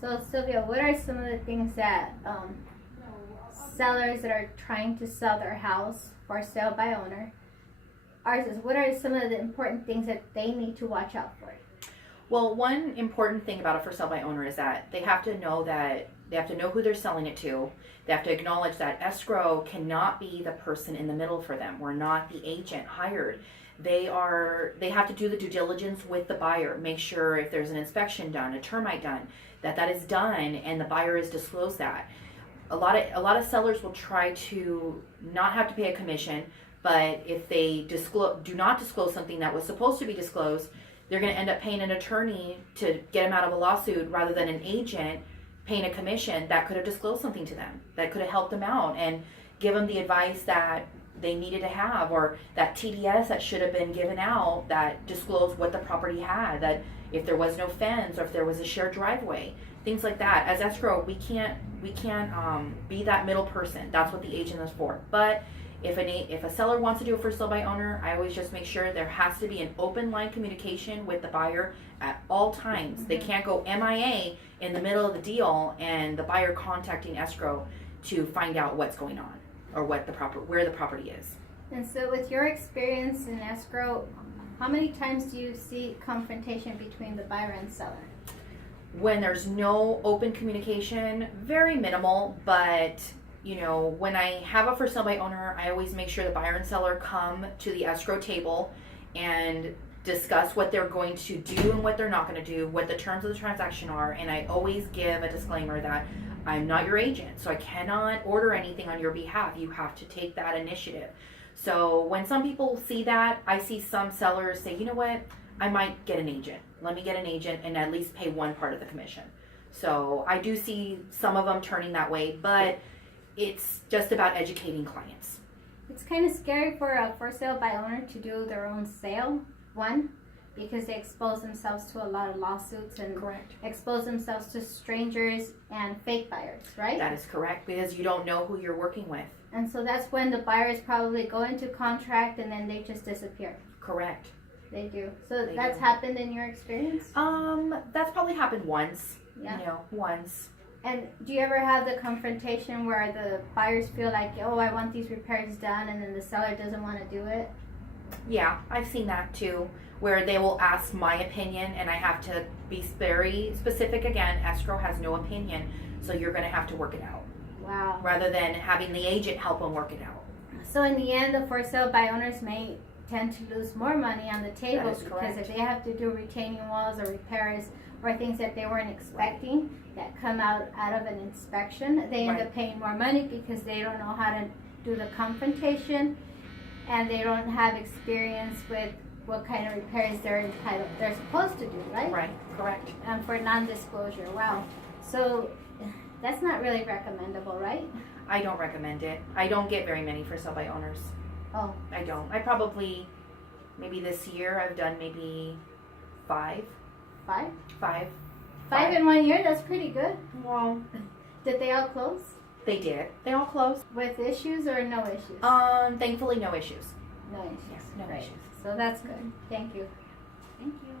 So Sylvia, what are some of the things that sellers that are trying to sell their house for sale by owner, what are some of the important things that they need to watch out for? Well, one important thing about a for sale by owner is that they have to know who they're selling it to. They have to acknowledge that escrow cannot be the person in the middle for them. We're not the agent hired. They have to do the due diligence with the buyer, make sure if there's an inspection done, a termite done, that is done and the buyer is disclosed that. A lot of sellers will try to not have to pay a commission, but if they do not disclose something that was supposed to be disclosed, they're going to end up paying an attorney to get them out of a lawsuit rather than an agent paying a commission that could have disclosed something to them, that could have helped them out and give them the advice that they needed to have, or that TDS that should have been given out that disclosed what the property had, that if there was no fence or if there was a shared driveway, things like that. As escrow, we can't be that middle person. That's what the agent is for. But if a seller wants to do a for sale by owner, I always just make sure there has to be an open line communication with the buyer at all times. They can't go MIA in the middle of the deal and the buyer contacting escrow to find out what's going on or where the property is. And so with your experience in escrow, how many times do you see confrontation between the buyer and seller? When there's no open communication, very minimal, but when I have a for sale by owner, I always make sure the buyer and seller come to the escrow table and discuss what they're going to do and what they're not going to do, what the terms of the transaction are, and I always give a disclaimer that I'm not your agent, so I cannot order anything on your behalf. You have to take that initiative. So when some people see that, I see some sellers say, you know what, I might get an agent. Let me get an agent and at least pay one part of the commission. So I do see some of them turning that way, but it's just about educating clients. It's kind of scary for a for sale by owner to do their own sale, one, because they expose themselves to a lot of lawsuits and Correct. Expose themselves to strangers and fake buyers, right? That is correct, because you don't know who you're working with. And so that's when the buyers probably go into contract and then they just disappear. Correct. They do. So They that's do. happened in your experience? That's probably happened once. Yeah. Once. And do you ever have the confrontation where the buyers feel like, oh, I want these repairs done, and then the seller doesn't want to do it? Yeah, I've seen that too, where they will ask my opinion and I have to be very specific again. Escrow has no opinion, so you're going to have to work it out. Wow. Rather than having the agent help them work it out. So in the end, the for sale by owners may tend to lose more money on the table That is because correct. if they have to do retaining walls or repairs or things that they weren't expecting that come out of an inspection, they end Right. up paying more money because they don't know how to do the confrontation and they don't have experience with what kind of repairs they're supposed to do, right? Right, correct. For non-disclosure. Wow. So that's not really recommendable, right? I don't recommend it. I don't get very many for sale by owners. Oh. I don't. I probably, maybe this year I've done maybe five. Five in 1 year? That's pretty good. Well, Did they all close? they did. They all closed. With issues or no issues? Thankfully no issues. No issues. Yes, no Right. issues. So that's good. Thank you. Thank you.